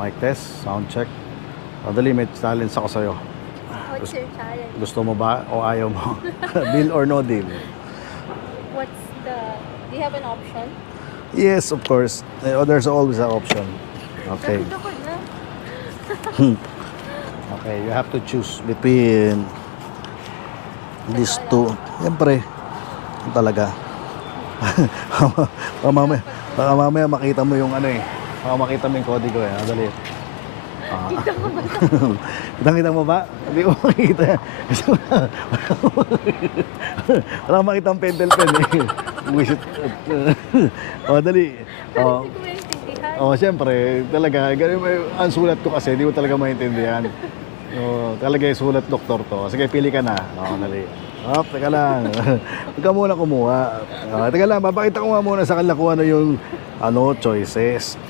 Mic test, sound check. Dali, may challenge ako sa'yo. What's your challenge? Gusto mo ba o ayaw mo? Deal or no deal? What's the... Do you have an option? Yes, of course. There's always an option. Okay. Nakita ko na. Okay, you have to choose between these two. Siyempre, talaga. Baka mamaya makita mo yung ano eh. Baka makita mo yung kodigo eh. Dali. Kitang-kita mo ba? Hindi ko makita. Wala makita ang pentel pen eh. Wisit. Dali. Hindi ko maintindihan. Siyempre, talaga, ang sulat ko kasi, hindi ko talaga maintindihan. Talaga yung sulat doktor to. Sige, pili ka na. Dali. Teka lang. Huwag ka muna kumuha. Teka lang, papakita ko nga muna sa kanila kung ano yung choices.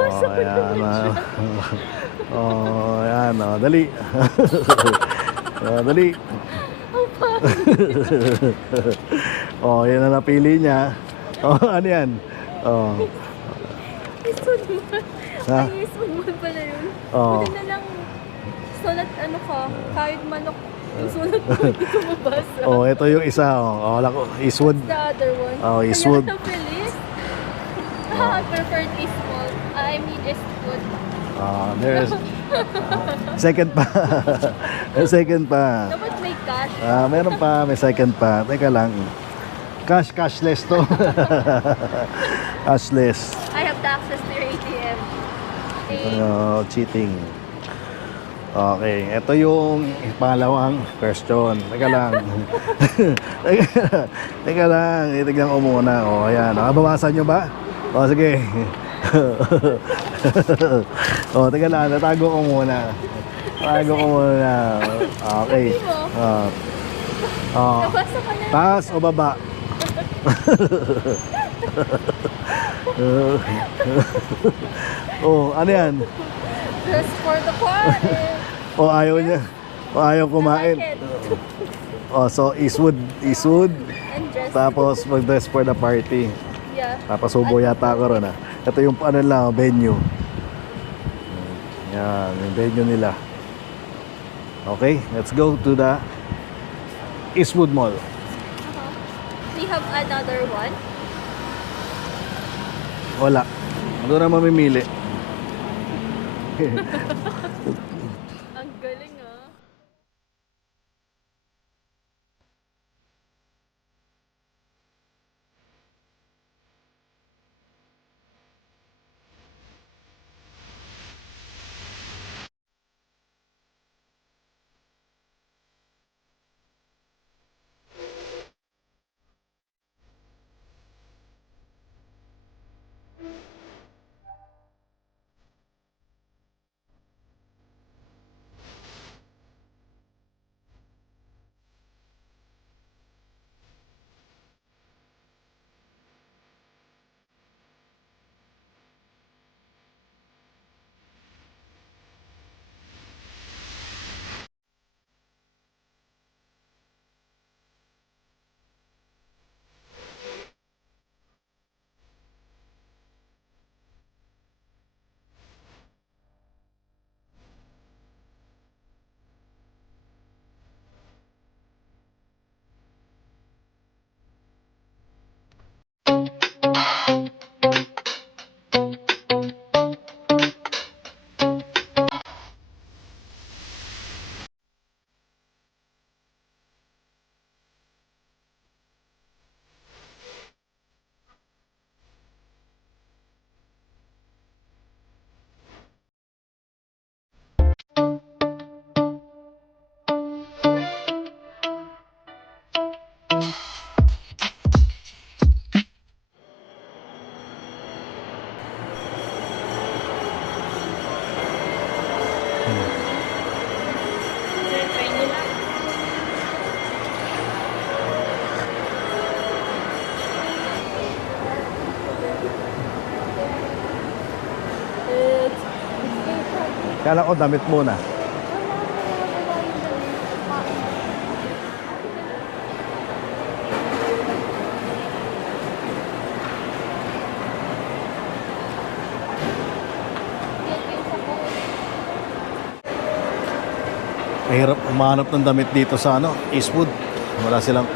Ayan. Ayan. Dali. Dali. Yan na napili niya. Ano yan? Isunod. Ha? Ay, isunod pala yun. Oo. Buti na lang sulat ano ka, kahit manok yung sulat mo, hindi ko mabasa. Ito yung isa. Wala ko. Eastwood. The other one. Eastwood. Kaya napilis. I preferred Eastwood. I mean Eastwood. There's second pa. Second pa. Dapat may cash. Meron pa, may second pa. Teka lang. Cashless to. Cashless. I have the access to your ATM. Cheating. Okay, ito yung pangalawang question. Teka lang. Teka lang, itignan ko muna. Ayan. Babawasan nyo ba? Sige. Teka lang, natago ko muna. Tago ko muna. Okay. Nabasa ka na. Taas o baba? Ano yan? Just for the party. Ayaw niya. Ayaw kumain. I like it. So Eastwood. And just, Tapos mag-dress for the party. yeah. Tapos subo yata ako ron. Ito yung ano lang, venue. Yan, yung venue nila. Okay, let's go to the Eastwood Mall. We have another one. Wala. Ano na mamimili? Ang galing ah. Try nyo lang. Kala ko damit muna. Yan Mahirap umanap ng damit dito sa ano, Eastwood.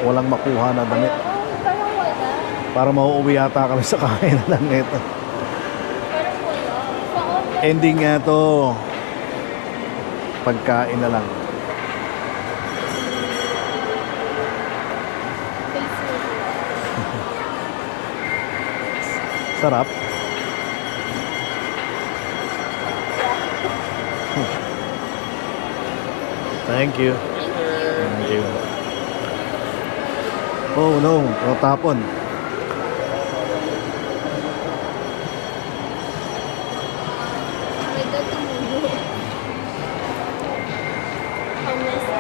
Walang makuha na damit. Parang wala. Para mauuwi yata kami sa kain na lang ito. Parang wala. Sa online. Ending nga to. Pagkain na lang. Facebook. Sarap. Thank you. Thank you. Oh no, tatapon. May tumulo. Ang messy.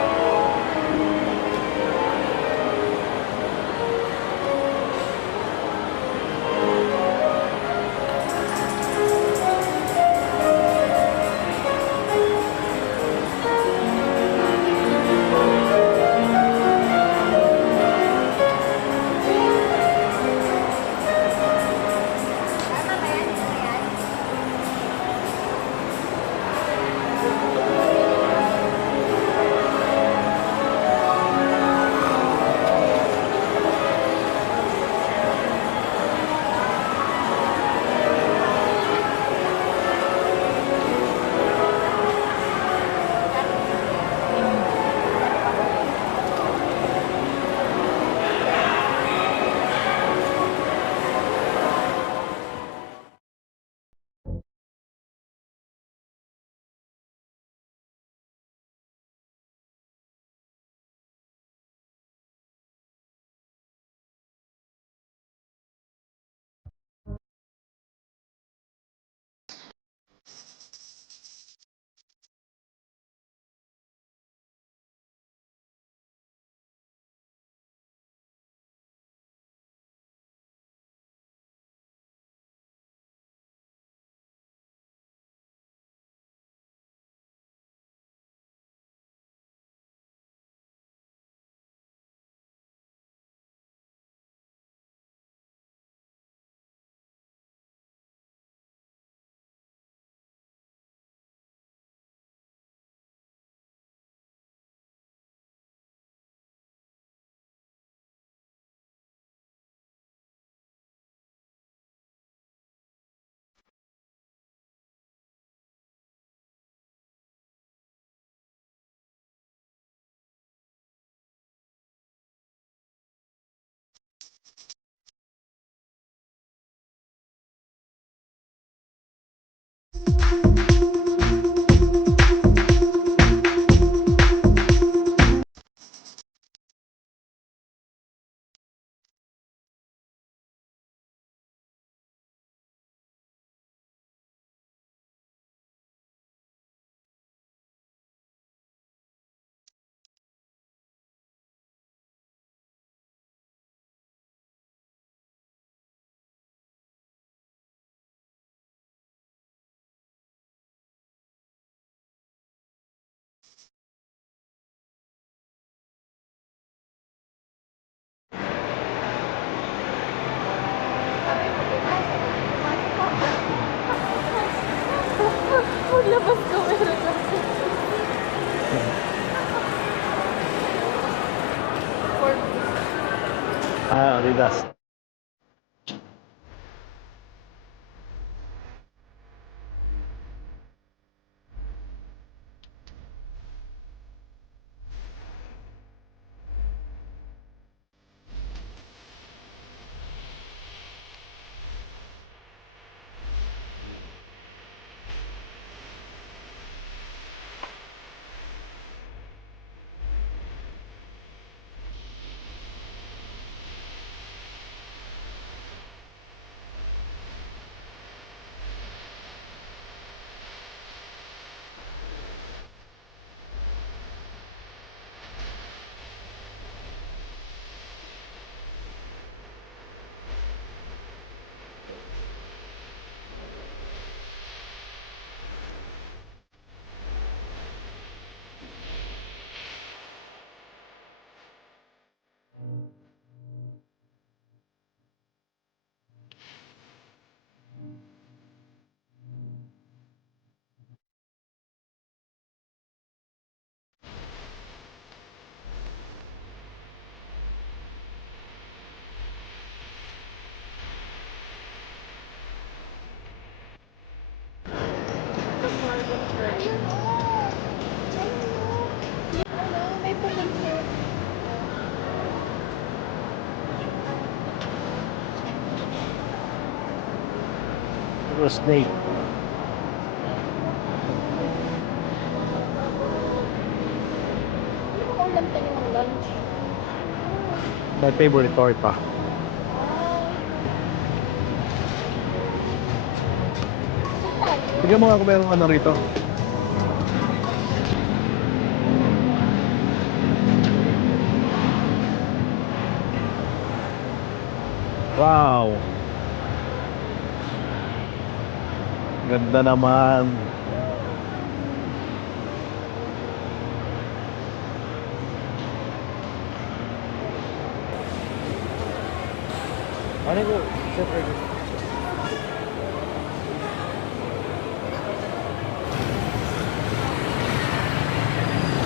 Maglabas ka, meron ako. For Adidas. May pupunta. Snake. Ano ba ulam tayo ng lunch? My favorite torta. Tignan mo nga kung meron ano rito. Wow! Ganda naman. Ano ko?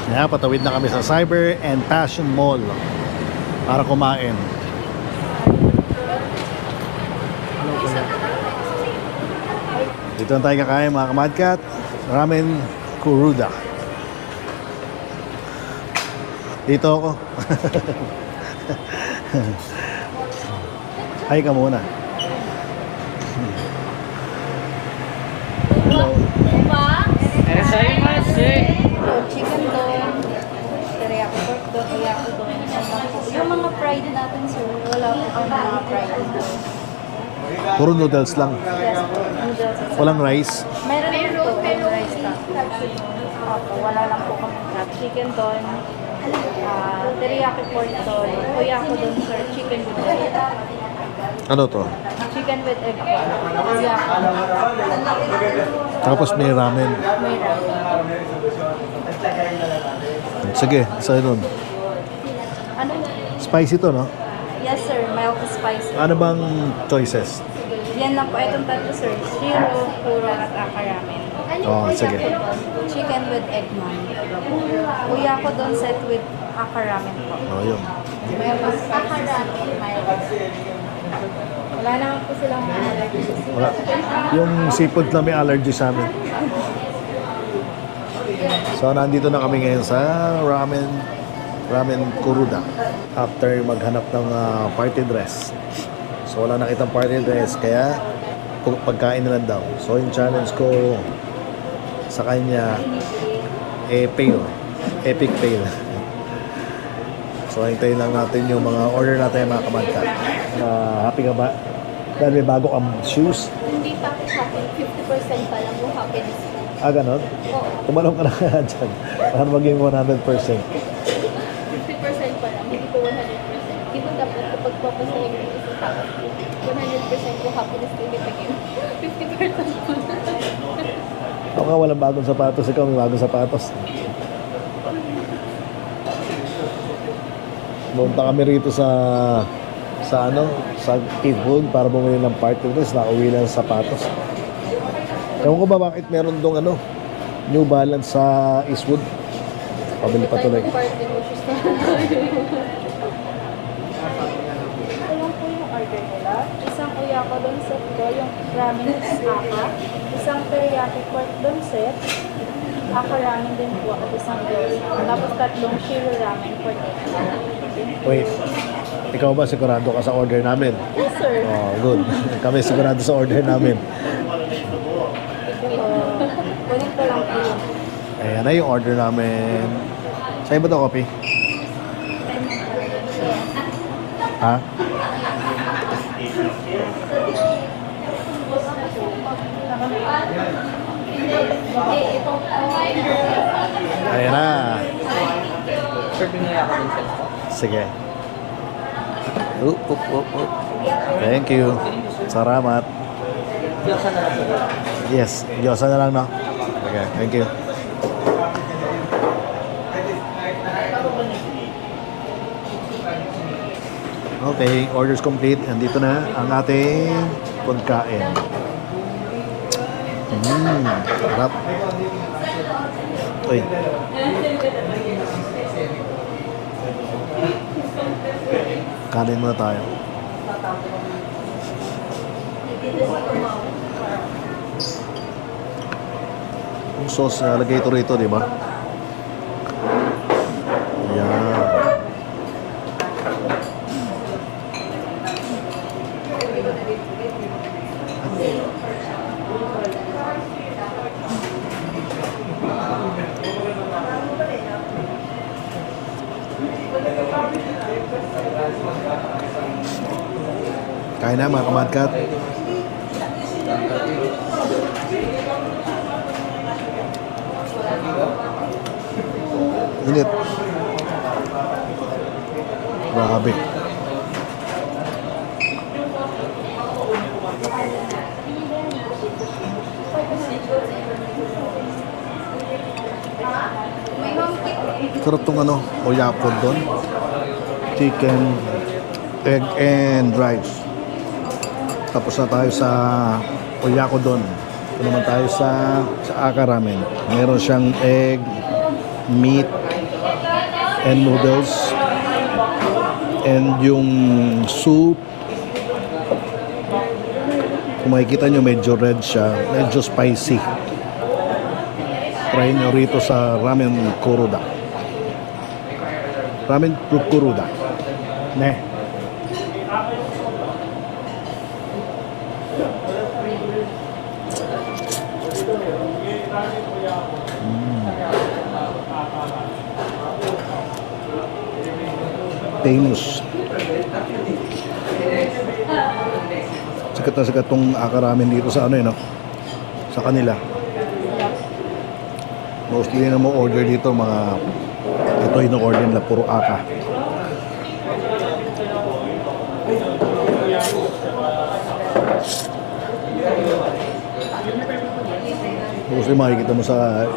Yeah, patawid na kami sa Cyber and Passion Mall para kumain. Dito na tayo kakain mga kamadkat. Ramen Kuruda. Dito ako. Hi ka muna. Chicken doon, teriyaki pork doon, oyako doon. Yung mga fried natin, sir, wala po kami mga fried doon. Puro noodles lang. Yes, po, noodles. Walang rice. Meron po, pero rice na. Opo, wala lang po kami crab. Chicken doon, teriyaki pork doon, oyako doon, sir, chicken with egg. Ano to? Chicken with egg po. Oyako. Tapos may ramen. May ramen. Sige, isa nun. Ano? Spicy to, no? Yes, sir, mild spicy. Ano bang choices? Yan lang po, itong tatlo, sir. Shiro, pura, at aka ramen. Oh, sige. Chicken with egg man. Uyako doon set with aka ramen po. Oh, yun. Mayroon aka ramen, mild. Wala naman po silang mga allergy sa seafood. Wala. Yung seafood na may allergy sa amin. So, nandito na kami ngayon sa Ramen Kuruda. After maghanap ng party dress. So, wala nakitang party dress. Kaya, pagkain na lang daw. So, yung challenge ko sa kanya, fail. Epic fail. So, hintayin lang natin yung mga order natin mga kamadka. Happy ka ba? Dahil may bago kang shoes. Hindi pa po happy. 50% pa lang yung happiness ko. Ganon? Oo. Tumalong ka na kaya dyan. Para maging 100%. 50% pa lang. Hindi po 100%. Di ba dapat kapag papasaya ko sa tao, 100% yung happiness ko ibigay. 50% po. Ako nga walang bagong sapatos. Ikaw may bagong sapatos. Punta kami rito sa Pitbull para bumili ng party dress. Nakauwi lang sa sapatos. Ewan ko ba bakit meron dong New Balance sa Eastwood. Pabili pa tuloy. Ito lang po yung order nila. Isang uyako doon set ko, yung ramen aka. Isang teriyaki pork doon set. Aka ramen din po at isang gyoza. Tapos tatlong shiro ramen for egg. Wait. Ikaw ba sigurado ka sa order namin? Yes, sir. Oh, good. Kami sigurado sa order namin. Kunin ko lang po yun. Ayan na yung order namin. Sa'yo ba ito, copy? Ha? Ayan na. Sige. Thank you. Salamat. Yes, Diyosa na lang, no? Okay, thank you. Okay, orders complete. Andito na ang ating pagkain. Sarap. Uy. Kanin muna tayo. sauce na lagay ito rito, di ba? Yan. Kain na mga kamadkat. Init. Grabe. Sarap tong ano, oyakod doon. Chicken, egg and rice. Tapos na tayo sa oyakudon. Ito naman tayo sa Aka Ramen. Meron siyang egg, meat, and noodles. And yung soup, kung makikita nyo, medyo red siya. Medyo spicy. Try nyo rito sa Ramen Kuruda. Ramen Kuruda. Ne. Famous. Sikat na sikat tong Aka Ramen dito sa ano no? Sa kanila. Mostly na mo order dito mga ito ino-order nila puro Aka. Mostly makikita mo sa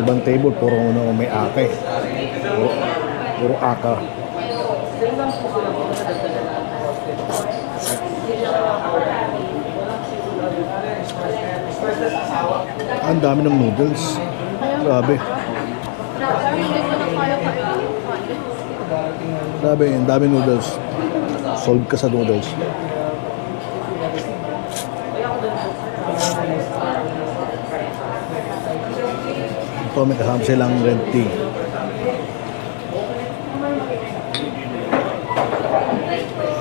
ibang table puro ano, may Aka eh. Puro Aka. Ang dami ng noodles. Grabe. Grabe, ang dami noodles. Solve ka sa noodles. Ito may kasama silang red tea.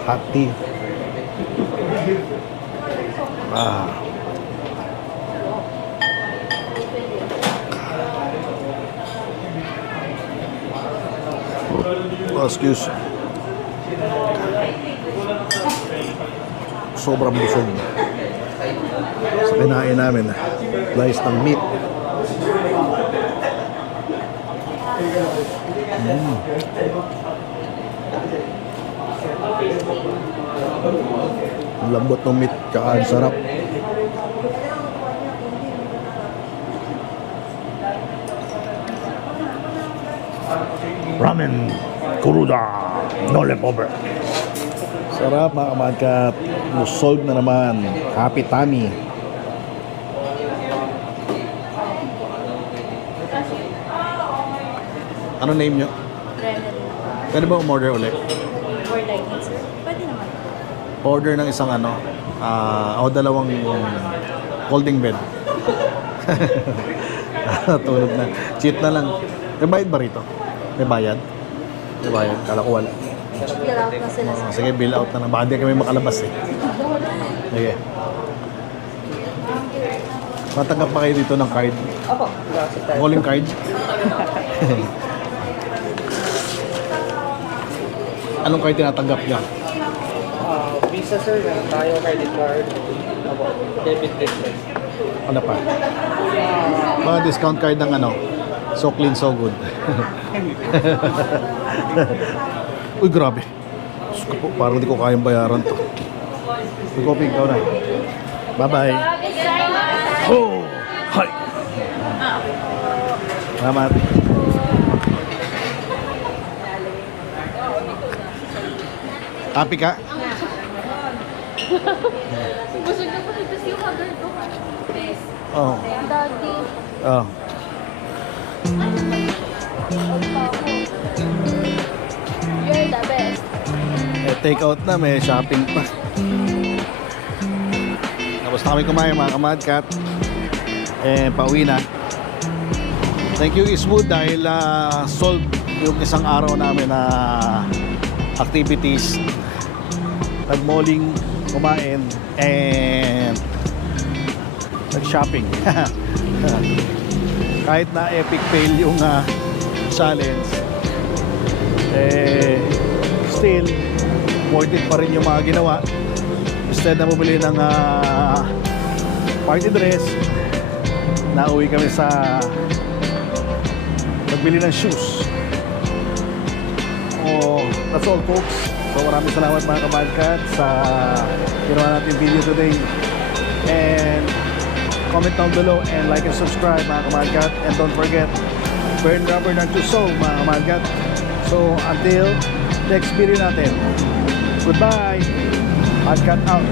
Hot tea. Ah. Oh, excuse. Sobrang busog. Sa kinain namin, slice ng meat. Ang lambot ng meat, tsaka ang sarap. Ramen Kuruda, no leftover. Sarap mga kamadkat. Solve na naman. Happy tummy. Ano name nyo? Renal. Pwede ba umorder ulit? For dining, sir? Pwede naman. Order ng isang ano, o dalawang folding bed. Tulog na. Cheat na lang. May bayad ba rito? May bayad? May bayad. Kala ko wala. Fill out na sila, sir. Sige, bill out na lang. Baka di kami makalabas eh. Sige. Matanggap pa kayo dito ng card? Opo. Calling card? Anong card tinatanggap niya? Visa sir, meron tayo credit card. Opo. Debit din sir. Ano pa? Mga discount card ng ano? So clean, so good. Uy, grabe. Diyos ko po, parang di ko kayang bayaran to. Mag-copy ikaw na. Bye-bye. Oh! Hi! Salamat. Happy ka? Busog na busog kasi yung mother ko. Oo. Daddy. Oh. You're the best. Eh, take out na, may shopping pa. Tapos na kami kumain mga kamadkat. Eh, pauwi na. Thank you Eastwood dahil solve yung isang araw namin na activities. Nag-malling, kumain, and nag-shopping. Kahit na epic fail yung challenge, still worth it pa rin yung mga ginawa. Instead na bumili ng party dress, nauwi kami sa nagbili ng shoes. That's all folks. So maraming salamat mga kamadkat sa ginawa natin video today. And comment down below and like and subscribe mga kamadkat. And don't forget, burn rubber not to sew mga kamadkat. So until next video natin, goodbye. Madkat out.